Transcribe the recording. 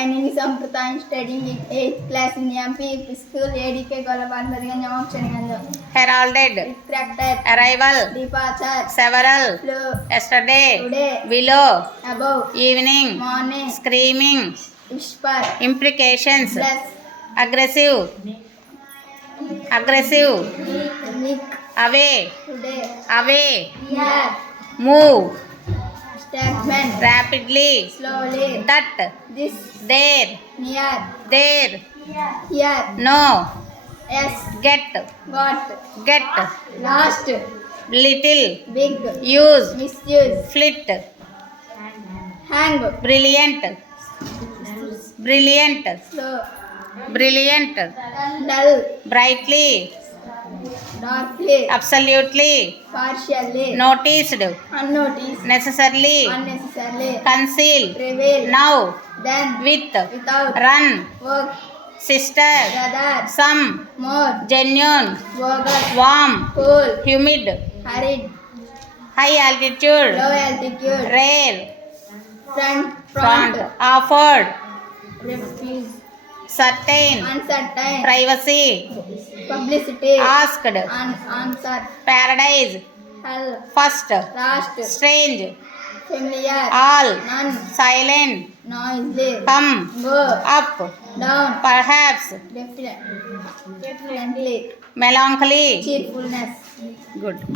My name is Amrita. I am studying in 8th class in MP school. ADK Golabad Madhyan Jamam Chaniganjo. Heralded, Retracted. arrival, Departure. several, Flew. yesterday, Today. below, Above. evening, Morning. screaming, Whisper. implications, Bless. aggressive, aggressive, Nick. away, Today. away, Here. move, Statement. rapidly, Slowly. that, This. there, Near. there, Here. no, Yes. get, Got. Last. little, Big. use, Misuse. flit, Hang. brilliant, brilliant, Slow. brilliant, Dull. brightly, Darkly. absolutely, Partially. noticed, Unnoticed. necessarily, Unnecessarily. conceal, Reveal. now, Then. with, Without. run, Work. sister, Brother. some, More. genuine, Bogus. warm, Cool. humid, Hurried. high altitude, Low altitude. rare, Front. offered, Refuse. certain, Uncertain. privacy, Publicity. asked, Answer. paradise, Hell. first, Last. strange, Familiar. all, None. silent, Noisy. come, Go. up, Down. perhaps, Definitely. melancholy. Cheerfulness. Good.